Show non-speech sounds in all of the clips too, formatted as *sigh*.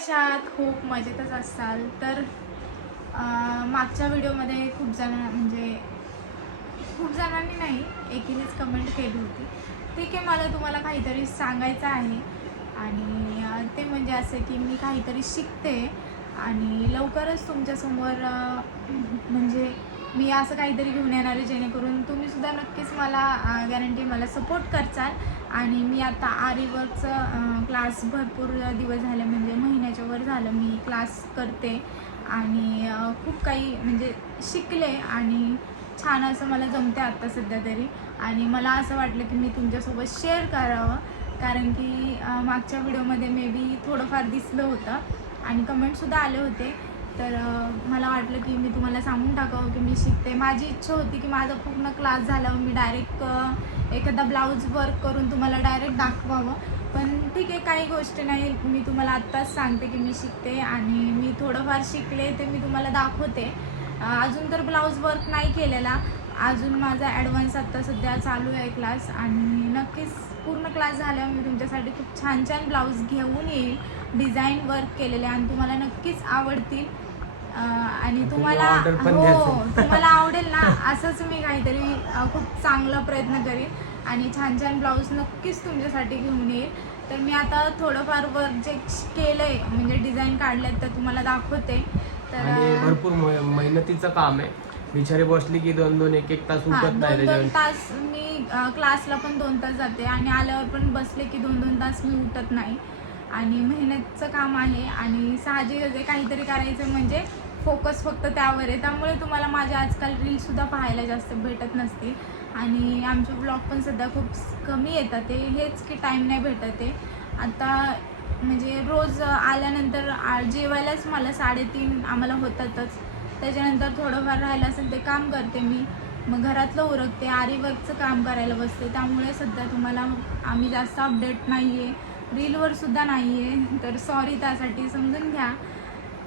कशा आहात खूप मजेतच असाल तर मागच्या व्हिडिओमध्ये खूप जण म्हणजे खूप जणांनी नाही एकीनेच कमेंट केली होती. ठीक आहे मला तुम्हाला काहीतरी सांगायचं आहे. आणि ते म्हणजे असं की मी काहीतरी शिकते आणि लवकरच तुमच्यासमोर म्हणजे मी असं काहीतरी घेऊन येणार आहे जेणेकरून तुम्हीसुद्धा नक्कीच मला गॅरंटी मला सपोर्ट करचाल. आणि मी आता आरी क्लास भरपूर दिवस झाले म्हणजे महिन्याच्या वर झालं मी क्लास करते. आणि खूप काही म्हणजे शिकले आणि छान असं मला जमते आत्ता सध्या तरी. आणि मला असं वाटलं की मी तुमच्यासोबत शेअर करावं. कारण की मागच्या व्हिडिओमध्ये मे बी थोडंफार दिसलं होतं. आणि कमेंटसुद्धा आले होते. तर मला वाटलं की मी तुम्हाला सांगून टाकावं की मी शिकते. माझी इच्छा होती की माझा पूर्ण क्लास झाल्यावर मी डायरेक्ट एखादा ब्लाऊज वर्क करून तुम्हाला डायरेक्ट दाखवावं. पण ठीक आहे काही गोष्ट नाही. मी तुम्हाला आत्ताच सांगते की मी शिकते आणि मी थोडंफार शिकले ते मी तुम्हाला दाखवते. अजून तर ब्लाऊज वर्क नाही केलेला. अजून माझा ॲडव्हान्स आत्ता सध्या चालू आहे क्लास आणि नक्कीच पूर्ण क्लास झाल्यावर मी तुमच्यासाठी खूप छान छान ब्लाऊज घेऊन येईल. डिझाईन वर्क केलेले आणि तुम्हाला नक्कीच आवडतील. आणि तुम्ही तुम्हाला हो. तुम्हाला आवडेल ना असंच मी काहीतरी खूप चांगला प्रयत्न करीन. आणि छान छान ब्लाऊज नक्कीच तुमच्यासाठी घेऊन येईल. तर मी आता थोडंफार वर्क जे केलं आहे म्हणजे डिझाईन काढल्यात तर तुम्हाला दाखवते. तर भरपूर मेहनतीचं काम आहे. बिचारी बसली की दोन दोन एक एक तास उठत नाही दोन तास मी क्लासला पण दोन तास जाते. आणि आल्यावर पण बसले की दोन दोन तास मी उठत नाही. आणि मेहनतचं काम आहे आणि साहजिक आहे काहीतरी करायचं म्हणजे फोकस फक्त त्यावर आहे. त्यामुळे तुम्हाला माझे आजकाल रील्ससुद्धा पाहायला जास्त भेटत नसतील. आणि आमचे ब्लॉग पण सध्या खूप कमी येतात ते हेच की टाईम नाही भेटत आहे. आता म्हणजे रोज आल्यानंतर जेवायलाच मला साडेतीन आम्हाला होतातच. त्याच्यानंतर थोडंफार राहिलं असेल ते काम करते मी. मग घरातलं उरकते आरी वर्कचं काम करायला बसते. त्यामुळे सध्या तुम्हाला आम्ही जास्त अपडेट नाही आहे रीलवर सुद्धा नाही आहे तर सॉरी त्यासाठी समजून घ्या.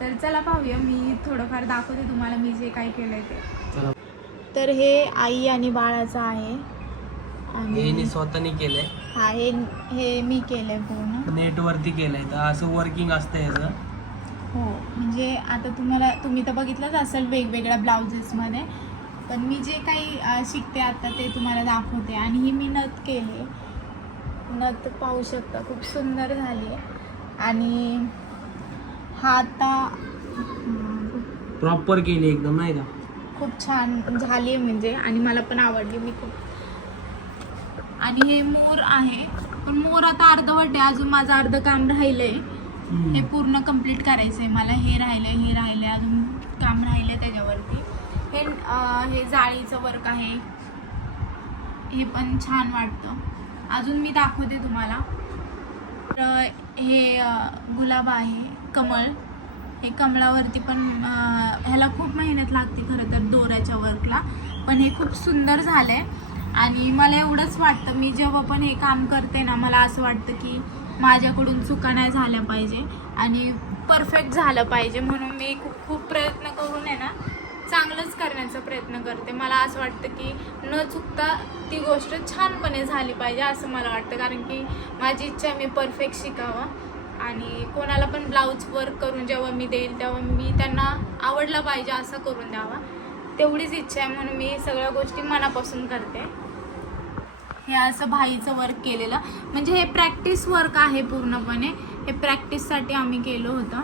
तर चला पाहूया मी थोडंफार दाखवते तुम्हाला मी जे काही केलं आहे ते. चला. तर हे आई आणि बाळाचं आहे. आणि स्वतःनी केलंय. हा हे हे मी केलं आहे पूर्ण. नेट वरती केलंय. तर असं वर्किंग असतं ह्याचं. हो म्हणजे आता तुम्हाला तुम्ही तर बघितलंच असेल वेगवेगळ्या ब्लाउजेसमध्ये पण मी जे काही शिकते आता ते तुम्हाला दाखवते. आणि ही मी नथ केली नथ पाहू शकता. खूप सुंदर झाली. आहे आणि हा आता प्रॉपर केली एकदम नाही का? खूप छान झाली आहे म्हणजे. आणि मला पण आवडली मी खूप. आणि हे मोर आहे. पण मोर आता अर्धवट आहे. अजून माझं अर्ध काम राहिलंय. हे पूर्ण कंप्लीट करायचं आहे मला हे राहिलं हे राहिलं अजून काम राहिलं त्याच्यावरती. हे हे जाळीचं वर्क आहे. हे पण छान वाटतं. अजून मी दाखवते तुम्हाला. तर हे गुलाब आहे कमळ. हे कमळावरती पण ह्याला खूप मेहनत लागते खरं तर दोऱ्याच्या वर्कला पण हे खूप सुंदर झालं आहे आणि मला एवढंच वाटतं मी जेव्हा पण हे काम करते ना मला असं वाटतं की माझ्याकडून चुका नाही झाल्या पाहिजे. आणि परफेक्ट झालं पाहिजे म्हणून मी खूप खूप प्रयत्न करून आहे ना चांगलंच करण्याचा प्रयत्न करते. मला असं वाटतं की न चुकता ती गोष्ट छानपणे झाली पाहिजे असं मला वाटतं. कारण की माझी इच्छा आहे मी परफेक्ट शिकावं. आणि कोणाला पण ब्लाऊज वर्क करून जेव्हा मी देईल तेव्हा मी त्यांना आवडला पाहिजे असं करून द्यावा. तेवढीच इच्छा आहे म्हणून मी सगळ्या गोष्टी मनापासून करते. हे असं भाईचं वर्क केलेलं. म्हणजे हे प्रॅक्टिस वर्क आहे पूर्णपणे. हे प्रॅक्टिससाठी आम्ही केलं होतं.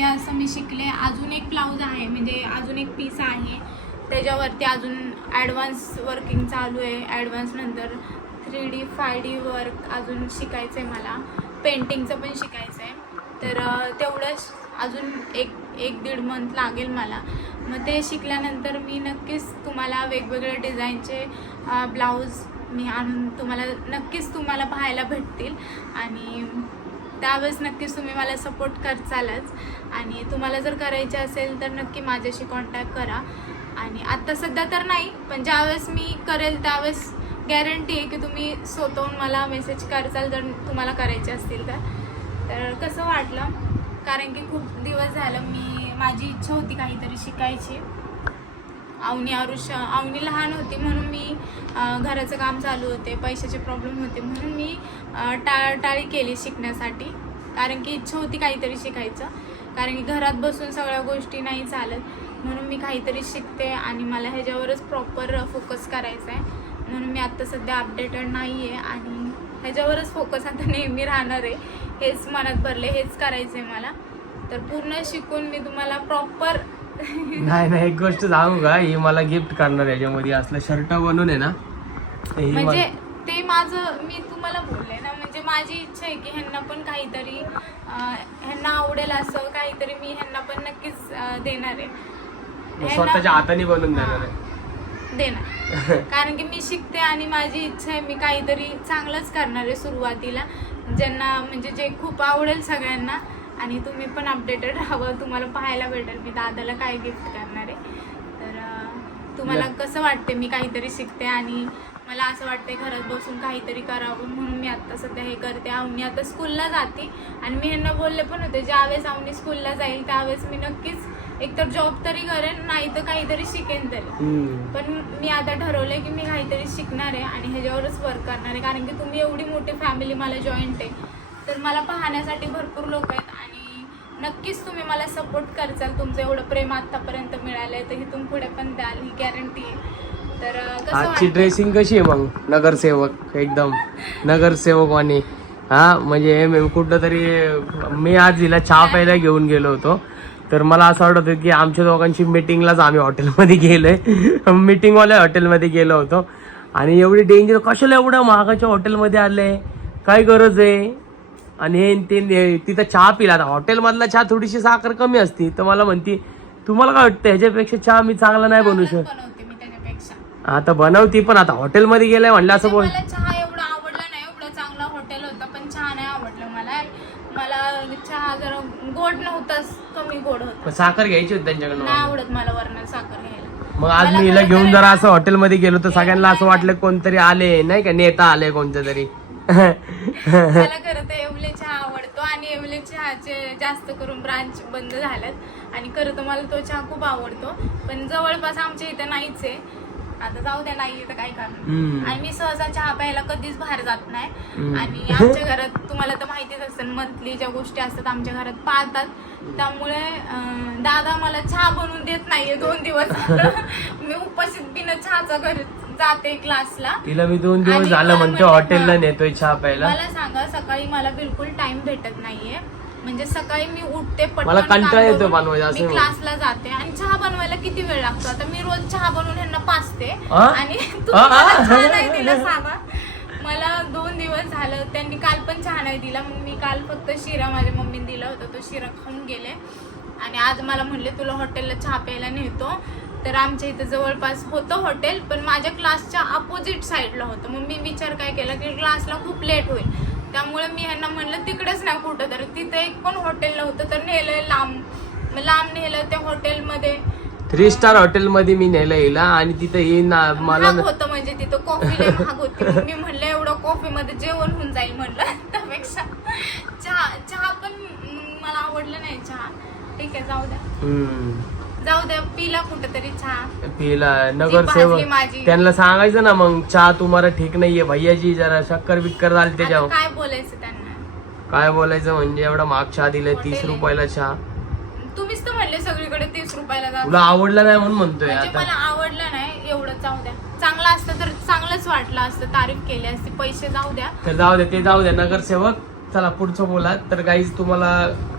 हे असं मी शिकले. अजून एक ब्लाऊज आहे म्हणजे अजून एक पीस आहे. त्याच्यावरती अजून ॲडव्हान्स वर्किंग चालू आहे. ॲडव्हान्स नंतर three D five D work अजून शिकायचं आहे मला. पेंटिंगचं पण शिकायचं आहे तर तेवढंच अजून एक एक दीड मंथ लागेल मला. मग ते शिकल्यानंतर मी नक्कीच तुम्हाला वेगवेगळ्या डिझाईनचे ब्लाऊज मी आणून तुम्हाला नक्कीच तुम्हाला पाहायला भेटतील. आणि त्यावेळेस नक्कीच तुम्ही मला सपोर्ट करचालच. आणि तुम्हाला जर करायचे असेल तर नक्की माझ्याशी कॉन्टॅक्ट करा. आणि आत्ता सध्या तर नाही पण ज्यावेळेस मी करेल त्यावेळेस गॅरंटी आहे की तुम्ही स्वतःहून मला मेसेज करचाल जर तुम्हाला करायचे असतील तर. तर कसं वाटलं? कारण की खूप दिवस झालं मी माझी इच्छा होती काहीतरी शिकायची. अवनी आरुष अवनी लहान होती म्हणून मी घराचं काम चालू होते पैशाचे प्रॉब्लेम होते म्हणून मी अं, टाळटाळी केली शिकण्यासाठी. कारण की इच्छा होती काहीतरी शिकायचं. कारण की घरात बसून सगळ्या गोष्टी नाही चालत. म्हणून मी काहीतरी शिकते आणि मला ह्याच्यावरच प्रॉपर फोकस करायचा आहे म्हणून मी आत्ता सध्या अपडेटेड नाही आहे आणि ह्याच्यावरच फोकस आता नेहमी राहणार आहे. हेच मनात भरले हेच करायचं आहे मला. तर पूर्ण शिकून मी तुम्हाला प्रॉपर नाही नाही एक गोष्ट सांगू का? ही मला गिफ्ट करणार आहे याच्यामध्ये असलं शर्ट बनवून आहे ना ते ही म्हणजे मला- ते माझं मी तुम्हाला बोलले ना म्हणजे माझी इच्छा आहे की ह्यांना पण काहीतरी अं, ह्यांना आवडेल असं काहीतरी मी ह्यांना पण नक्कीच अं, देणार आहे. ह्यांना- स्वतःच्या हाताने बनवून देणार. आहे. देणार. *laughs* कारण की मी शिकते आणि माझी इच्छा आहे मी काहीतरी चांगलंच करणार आहे सुरुवातीला. ज्यांना म्हणजे जे खूप आवडेल सगळ्यांना आणि तुम्ही पण अपडेटेड राहावं. तुम्हाला पाहायला भेटेल मी दादाला काय गिफ्ट करणार आहे. तर तुम्हाला कसं वाटते मी काहीतरी शिकते आणि मला असं वाटते घरात बसून काहीतरी करावं म्हणून मी आत्ता सध्या हे करते. अवनी आता स्कूलला जाते. आणि मी यांना बोलले पण होते ज्यावेळेस अवनी स्कूलला जाईल त्यावेळेस मी नक्कीच एकतर जॉब तरी करेन नाही तर काहीतरी शिकेन तरी. पण मी आता ठरवलंय की मी काहीतरी शिकणार आहे आणि ह्याच्यावरच वर्क करणार आहे. कारण की तुम्ही एवढी मोठी फॅमिली मला जॉईंट आहे. तर मला पाहण्यासाठी भरपूर लोक आहेत आणि नक्कीच तुम्ही मला सपोर्ट करचाल. तुमचं एवढं प्रेम आतापर्यंत मिळालंय तर इथून पुढे पण द्याल ही गॅरंटी आहे. तर कसं आजची वाटतं? ड्रेसिंग कशी आहे मग? नगरसेवक एकदम. नगरसेवक वाणी हा म्हणजे मी कुठं तरी मी आज हिला चहा प्यायला घेऊन गेलो होतो. तर मला असं वाटत होतं की आमच्या दोघांची मिटिंगलाच आम्ही हॉटेलमध्ये गेलोय. *laughs* मिटिंगवाल्या हॉटेलमध्ये गेलो होतो. आणि एवढी डेंजर कशाला एवढ्या महागाच्या हॉटेलमध्ये आले काय गरज आहे? आणि हे ते तिथं चहा पिला. आता हॉटेलमधला चहा थोडीशी साखर कमी असती तर मला म्हणती तुम्हाला काय वाटतं ह्याच्यापेक्षा चहा मी चांगला नाही बनवू शकत? बनवते मी त्याच्यापेक्षा. आता बनवती पण आता हॉटेलमध्ये गेलाय म्हणलं असं बोल. मला चहा एवढा आवडला नाही एवढं चांगला हॉटेल होता पण चहा नाही आवडलं मला. मला चहा जरा गोड नव्हताच कमी गोड होता. पण साखर घ्यायची होती त्यांच्याकडनं. नाही आवडत मला वरण साखर घ्यायला. मग आज मी हिला घेऊन जरा असं हॉटेलमध्ये गेलो तर सगळ्यांना असं वाटलं कोणतरी आले नाही का नेता आले कोणतं तरी. *laughs* मला खरं तर एवले चहा आवडतो आणि एवले चहाचे जास्त करून ब्रांच बंद झाल्यात आणि खरं तर मला तो चहा खूप आवडतो पण जवळपास आमच्या इथं नाहीच आहे आता जाऊ द्या नाही तर काय करणार हम्म. आणि मी सहसा चहा प्यायला कधीच बाहेर जात नाही. आणि आमच्या घरात तुम्हाला तर माहितीच असेल मंथली ज्या गोष्टी असतात आमच्या घरात पाळतात त्यामुळे दादा मला चहा बनवून देत नाहीये दोन दिवस. *laughs* मी उपाशीत बिना चहाचा घर जाते क्लासला. तिला मी दोन दिवस आणि झालं मला म्हणते म्हणते, हॉटेलला हा. नेतोय चहा प्यायला. मला सांगा सकाळी मला बिलकुल टाइम भेटत नाहीये. म्हणजे सकाळी मी उठते पटकन मला काम कंटाळा येतो करून बनवायचा, असं. मी. क्लासला जाते. आणि चहा बनवायला किती वेळ लागतो? आता मी रोज चहा बनवून ह्यांना पाचते. आ? आणि *laughs* तुम्ही आ, आ? मला चहा नाही दिला सांगा. *laughs* मला दोन दिवस झालं. त्यांनी काल पण चहा नाही दिला. मग मी काल फक्त शिरा माझ्या मम्मीने दिला होता. तो शिरा खाऊन गेले. आणि आज मला म्हणले तुला हॉटेलला चहा प्यायला नेतो. तर आमच्या इथं जवळपास होतं हॉटेल पण माझ्या क्लासच्या अपोजिट साईडला होतं. मग मी विचार काय केला की क्लासला खूप लेट होईल. त्यामुळे मी ह्यांना म्हणलं तिकडेच नाही कुठं तर. तिथं एक पण हॉटेल नव्हतं तर नेलं लांब. लांब नेलं त्या हॉटेलमध्ये. थ्री स्टार हॉटेलमध्ये मी नेलं हिला आणि तिथं ये ना मला होतं म्हणजे तिथं. कॉफी महाग होती. मी म्हणलं एवढं कॉफी मध्ये जेवण होऊन जाईल म्हणलं. त्यापेक्षा चहा चहा पण मला आवडलं नाही चहा. ठीक आहे जाऊ द्या. जाऊ द्या पिला कुठं तरी चहा. पिला नगरसेवक माझी. त्यांना सांगायचं ना मग चहा तुम्हाला ठीक नाहीये भैयाजी जरा शक्कर बिक्कर झाली आता त्याच्यावर. काय बोलायचं त्यांना? काय बोलायचं म्हणजे एवढा महाग चहा दिलाय तीस. रुपयाला चहा. तुम्हीच तर म्हणले सगळीकडे तीस रुपयाला तुला आवडला नाही म्हणून म्हणतोय म्हणजे आता. मला आवडलं नाही एवढं जाऊ द्या. चांगलं असतं तर चांगलंच वाटलं असतं तारीफ केली असती. पैसे जाऊ द्या. तर जाऊ दे ते जाऊ दे नगरसेवक. चला पुढचं बोला. तर गाईज तुम्हाला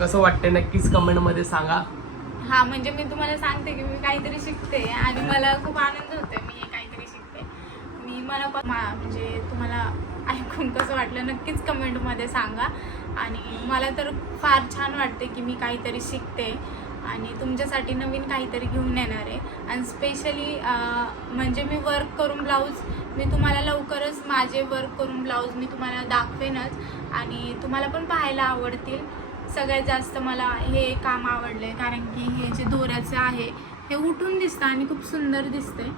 कसं वाटतंय नक्कीच कमेंटमध्ये सांगा. हा म्हणजे मी तुम्हाला सांगते की मी काहीतरी शिकते आणि मला खूप आनंद होतोय मी हे काहीतरी शिकते. मी मला पण मा- म्हणजे तुम्हाला ऐकून कसं वाटलं नक्कीच कमेंटमध्ये सांगा. आणि मला तर फार छान वाटते की मी काहीतरी शिकते आणि तुमच्यासाठी नवीन काहीतरी घेऊन येणार आहे. आणि स्पेशली म्हणजे मी वर्क करून ब्लाऊज मी तुम्हाला लवकरच माझे वर्क करून ब्लाऊज मी तुम्हाला दाखवेनच. आणि तुम्हाला पण पाहायला आवडतील. सगळ्यात जास्त मला हे काम आवडलं आहे कारण की हे जे दोऱ्याचं आहे हे उठून दिसतं आणि खूप सुंदर दिसते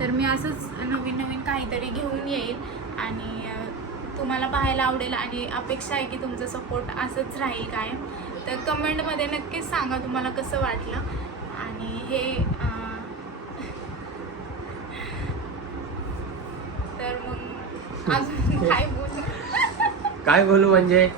तर मी असंच नवीन नवीन काहीतरी घेऊन येईल आणि तुम्हाला पाहायला आवडेल आणि अपेक्षा आहे की तुमचा सपोर्ट असंच राहील काय तर कमेंटमध्ये नक्कीच सांगा तुम्हाला कसं वाटलं. आणि हे तर मग *laughs* अजून काय बोलू? काय बोलू म्हणजे?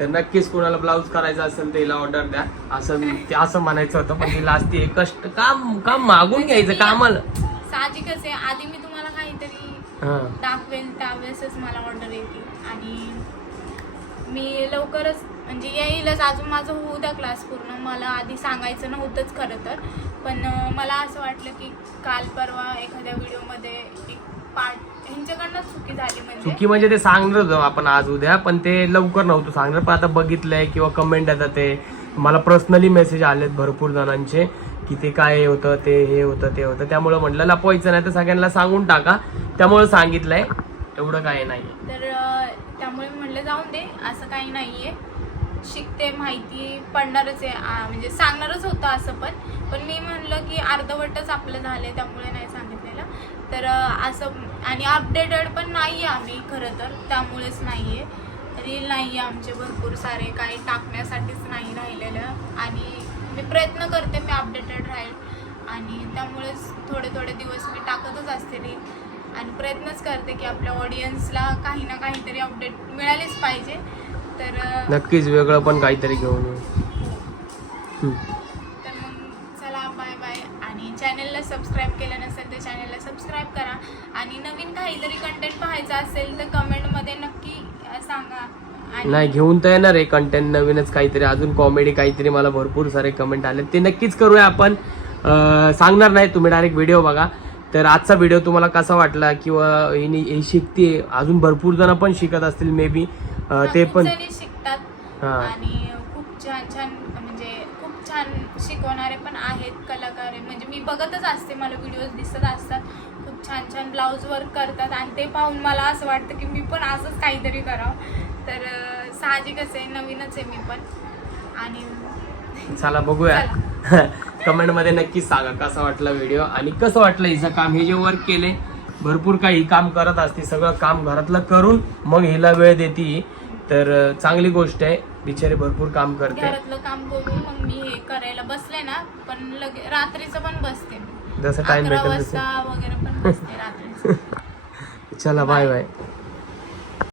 तर नक्कीच कोणाला ब्लाऊज करायचा असेल तर हिला ऑर्डर द्या. असं ते असं म्हणायचं होतं पण तिला असते हे कष्ट काम काम मागून घ्यायचं कामाला. साहजिकच आहे. आधी मी तुम्हाला काहीतरी हा. दाखवेल त्यावेळेसच मला ऑर्डर येतील. आणि मी लवकरच म्हणजे येईलच. अजून माझं होऊ द्या क्लास पूर्ण. मला आधी सांगायचं नव्हतंच खरं तर. पण अं, मला असं वाटलं की काल परवा एखाद्या व्हिडिओमध्ये एक पार्ट ह्यांच्याकडनं चुकी झाली म्हणजे? चुकी म्हणजे ते सांगणार होतो आपण आज उद्या पण ते लवकर नव्हतं सांगणार. पण आता बघितलंय किंवा कमेंट येतात ते. मला पर्सनली मेसेज आलेत भरपूर जणांचे की ते काय होतं ते हे होतं ते होतं. त्यामुळे म्हटलं लपवायचं नाही तर सगळ्यांना सांगून टाका. त्यामुळे सांगितलंय. एवढं काय नाही तर अं, त्यामुळे म्हणलं जाऊन दे. असं काही नाहीये. शिकते माहिती पडणारच आहे. आ, म्हणजे सांगणारच होतं असं पण. पण मी म्हणलं की अर्धवटच आपलं झालंय त्यामुळे नाही सांगितलेलं तर असं आणि अपडेटेड पण नाही आहे आम्ही खरं तर. त्यामुळेच नाही आहे रील नाही आहे आमचे भरपूर सारे. काही टाकण्यासाठीच नाही राहिलेलं. आणि मी प्रयत्न करते मी अपडेटेड राहील. आणि त्यामुळेच थोडे थोडे दिवस मी टाकतच असते रील आणि प्रयत्नच करते की आपल्या ऑडियन्सला काही ना काहीतरी अपडेट मिळालीच पाहिजे. तर नक्कीच वेगळं पण काहीतरी घेऊन चॅनलला सबस्क्राईब केलं नसेल तर चॅनलला सबस्क्राईब करा. आणि नवीन काहीतरी कंटेंट पाहायचं असेल तर कमेंटमध्ये नक्की सांगा. नाही घेऊन तर येणार आहे कंटेंट नवीनच काहीतरी. अजून कॉमेडी काहीतरी मला भरपूर सारे कमेंट आले ते नक्कीच करूया आपण. सांगणार नाही तुम्ही डायरेक्ट व्हिडिओ बघा. तर आजचा व्हिडिओ तुम्हाला कसा वाटला किंवा हिने ही शिकते अजून भरपूर जण पण शिकत असतील मे बी ते पण शिकतात. हा. आणि खूप छान छान म्हणजे खूप छान शिकवणारे कलाकार आहे. म्हणजे मी बघतच असते मला व्हिडिओज दिसत असतात. खूप छान छान ब्लाऊज वर्क करतात आणि ते पाहून मला असं वाटतं की मी पण असंच काहीतरी करावं. तर साहजिकच आहे नवीनच आहे मी पण. आणि चला बघूया. *laughs* कमेंटमध्ये नक्कीच सांगा कसा वाटला व्हिडिओ आणि कसं वाटलं हिचं काम? हे जे वर्क केले भरपूर काही काम करत असते सगळं काम घरातलं करून मग हिला वेळ देते तर चांगली गोष्ट आहे. बिचारी भरपूर काम करते. घरातलं काम करून मग मी हे करायला बसले ना पण लगे रात्रीचं पण बसते जसं टाइम अकरा भेटेल तसं. वाजता वगैरे पण बसते रात्रीचं. *laughs* चला बाय बाय